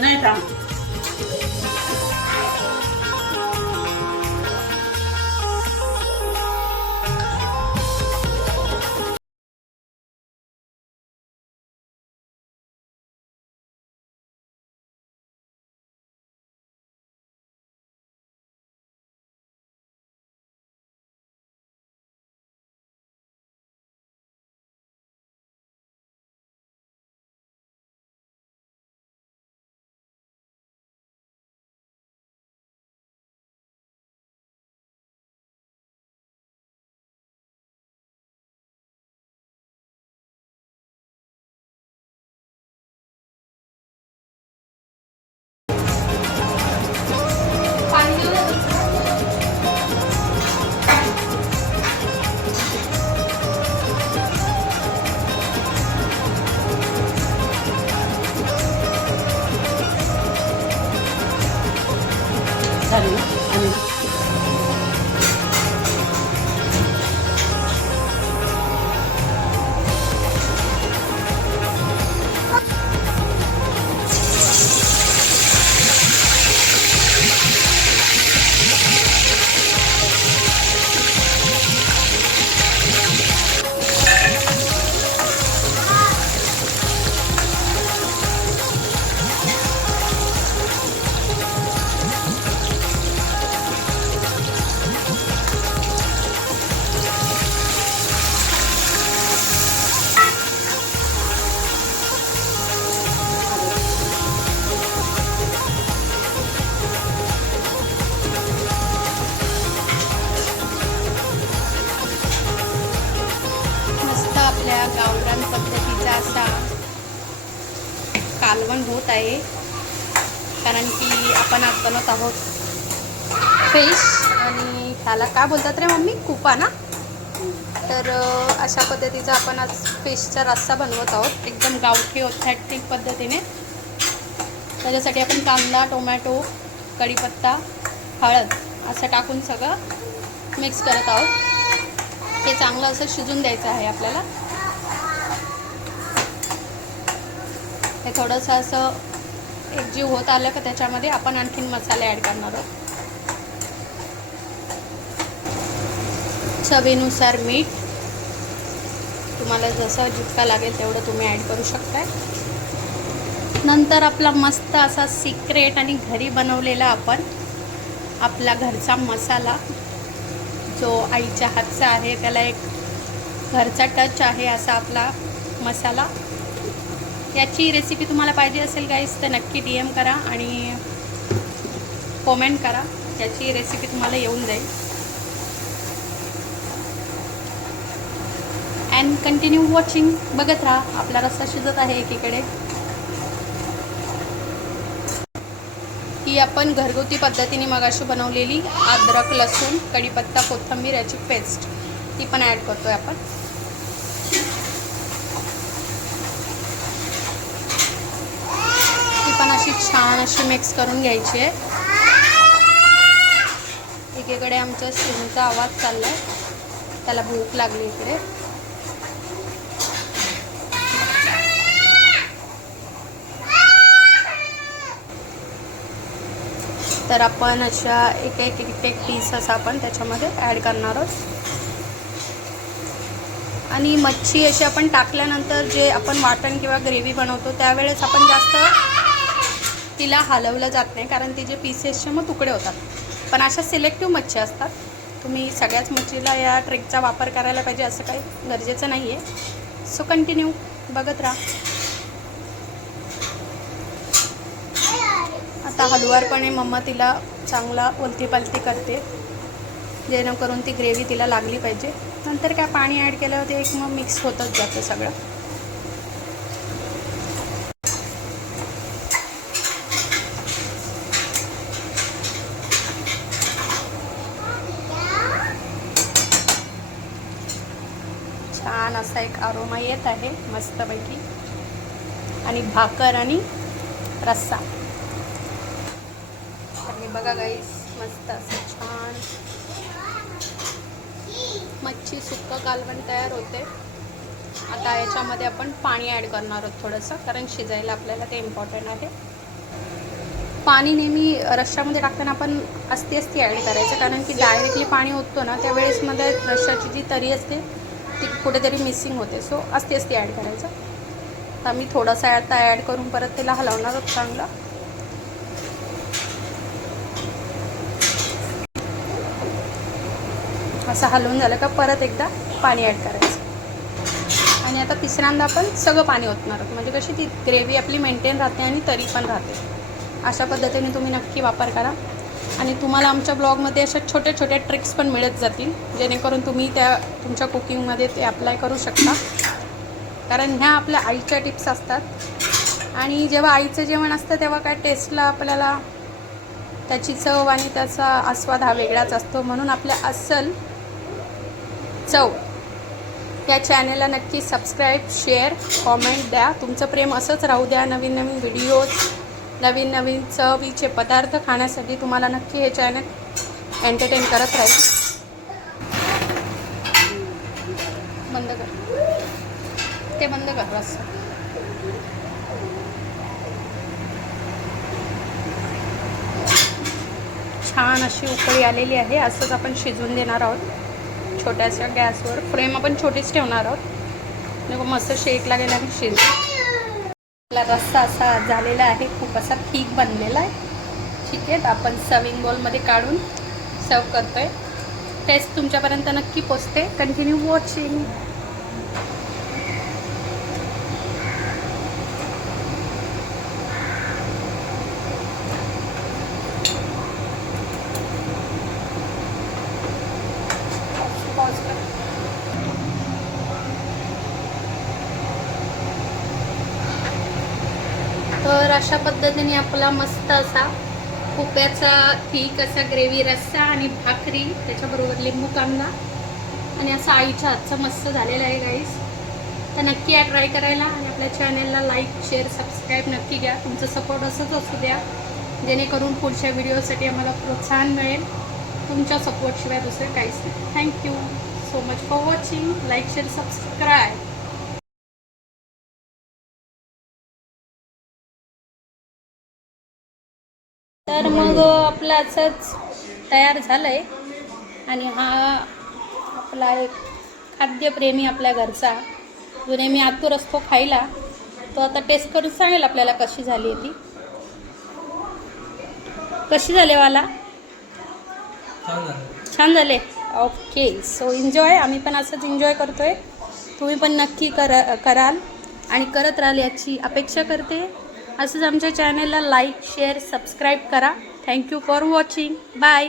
नाही थांब. झाली ना आणि गावरान पद्धतीचा असा कालवण होत आहे, कारण की आपण आज बनवत आहोत फिश आणि त्याला काय बोलतात रे मम्मी, कुपा ना. तर अशा पद्धतीचा आपण आज फिशचा रस्सा बनवत आहोत, एकदम गावठी ऑथेंटिक पद्धतीने. त्याच्यासाठी आपण कांदा, टोमॅटो, कढीपत्ता, हळद असं टाकून सगळं मिक्स करत आहोत. हे चांगलं असं शिजून द्यायचं आहे आपल्याला. हे थोडंसं असं एकजीव होत आलं का त्याच्यामध्ये आपण आणखीन मसाले ॲड करणार आहोत. चवीनुसार मीठ, तुम्हाला जसं जितका लागेल तेवढं तुम्ही ॲड करू शकताय. नंतर आपला मस्त असा सिक्रेट आणि घरी बनवलेला आपण आपला घरचा मसाला, जो आईच्या हातचा आहे, त्याला एक घरचा टच आहे असा आपला मसाला. याची रेसिपी तुम्हाला पाहिजे असेल गाईस तर नक्की DM करा आणि कमेंट करा, याची रेसिपी तुम्हाला येऊन जाईल. अँड कंटिन्यू वॉचिंग, बघत राहा. आपला रस्सा शिजत आहे एकीकडे. ही आपण घरगुती पद्धतीने मगाशी बनवलेली अद्रक, लसूण, कढीपत्ता, कोथिंबीर याची पेस्ट ती पण ॲड करतोय आपण. पण अशी छान अशी मिक्स करून घ्यायची आहे. एकीकडे आमच्या सिमचा आवाज चाललाय, त्याला भूक लागली इकडे. तर आपण अशा एक एक पीस असा आपण त्याच्यामध्ये ॲड करणार आहोत. आणि मच्छी अशी आपण टाकल्यानंतर जे आपण वाटण किंवा ग्रेव्ही बनवतो त्यावेळेस आपण जास्त तिला हलवलं जात नाही, कारण तिचे पीसेसचे मग तुकडे होतात. पण अशा सिलेक्टिव्ह मच्छी असतात. तुम्ही सगळ्याच मच्छीला या ट्रिकचा वापर करायला पाहिजे असं काही गरजेचं नाही आहे. सो कंटिन्यू बघत राहा. आता हलवारपणे मम्मा तिला चांगला उलती पालती करते, जेणेकरून ती ग्रेव्ही तिला लागली पाहिजे. नंतर काय पाणी ॲड केल्यावर ते एक मग मिक्स होतच जातं सगळं. छान असा एक अरोमा येत आहे मस्तपैकी. आणि भाकर आणि रस्सा. तर बघा गाईस, मस्त असं छान मच्छी सुक्कं कालवण तयार होते. आता याच्यामध्ये आपण पाणी ॲड करणार आहोत थोडंसं, कारण शिजायला आपल्याला ते इम्पॉर्टंट आहे. पाणी नेहमी रश्श्यामध्ये टाकताना आपण अस्ती ॲड करायचं, कारण की डायरेक्टली पाणी ओततो ना त्यावेळेस मध्ये रश्श्याची जी तरी असते ती कुठेतरी मिसिंग होते. सो अस्ती ॲड करायचं. तर मी थोडासा आता ॲड करून परत त्याला हलवणार आहोत चांगलं. असं हलवून झालं का परत एकदा पाणी ॲड करायचं. आणि आता तिसऱ्यांदा आपण सगळं पाणी ओतणार आहोत, म्हणजे कशी ती ग्रेव्ही आपली मेंटेन राहते आणि तरी पण राहते. अशा पद्धतीने तुम्ही नक्की वापर करा. आणि तुम्हाला आमच्या ब्लॉगमध्ये अशा छोट्या छोट्या ट्रिक्स पण मिळत जातील, जेणेकरून तुम्ही त्या तुमच्या कुकिंगमध्ये ते अप्लाय करू शकता. कारण ह्या आपल्या आईच्या टिप्स असतात. आणि जेव्हा आईचं जेवण असतं तेव्हा काय टेस्टला आपल्याला त्याची चव आणि त्याचा आस्वाद हा वेगळाच असतो. म्हणून आपल्या अस्सल चव या चॅनलला नक्की सबस्क्राईब, शेअर, कॉमेंट द्या. तुमचं प्रेम असंच राहू द्या. नवीन नवीन व्हिडिओज, नवीन नवीन चवीचे पदार्थ खाण्यासाठी तुम्हाला नक्की हे चॅनल एंटरटेन करत राहील. बंद कर, ते बंद कर रस्सा. छान अशी उकळी आलेली आहे. असंच आपण शिजवून देणार आहोत छोट्याशा गॅसवर. फ्लेम आपण छोटीच ठेवणार आहोत, मग मस्त शेकला गेल्याने शिजू. आपला रस्सा असा झालेला आहे, खूप असा थिक बनलेला आहे. ठीक आहे, आपण सर्विंग बॉलमध्ये काढून सर्व करतो आहे. टेस्ट तुमच्यापर्यंत नक्की पोचते. Continue watching. तर अशा पद्धतीने आपला मस्त असा खुप्याचा ठीक असा ग्रेव्ही रस्सा आणि भाकरी, त्याच्याबरोबर लिंबू कांदा आणि असा आईच्या हातचा मस्त झालेला आहे गाईस. तर नक्की या ट्राय करायला. आणि आपल्या चॅनलला लाईक, शेअर, सबस्क्राईब नक्की घ्या. तुमचं सपोर्ट असंच असू द्या, जेणेकरून पुढच्या व्हिडिओसाठी आम्हाला प्रोत्साहन मिळेल. तुमच्या सपोर्टशिवाय दुसरं काहीच नाही. Thank you so much for watching. Like, share, subscribe. तर मग आपलं असंच तयार झालं आहे. आणि हा आपला एक खाद्यप्रेमी आपल्या घरचा, जो नेहमी आतुर असतो खायला, तो आता टेस्ट करून सांगेल आपल्याला कशी झाली आहे ती. कशी झाले वाला? छान झाले. Okay, so enjoy. आम्ही पण असंच एन्जॉय करतो आहे. तुम्ही पण नक्की कराल आणि करत राहाल याची अपेक्षा करते. असंच आमच्या चॅनलला लाईक, शेअर, सबस्क्राईब करा. Thank you for watching. बाय.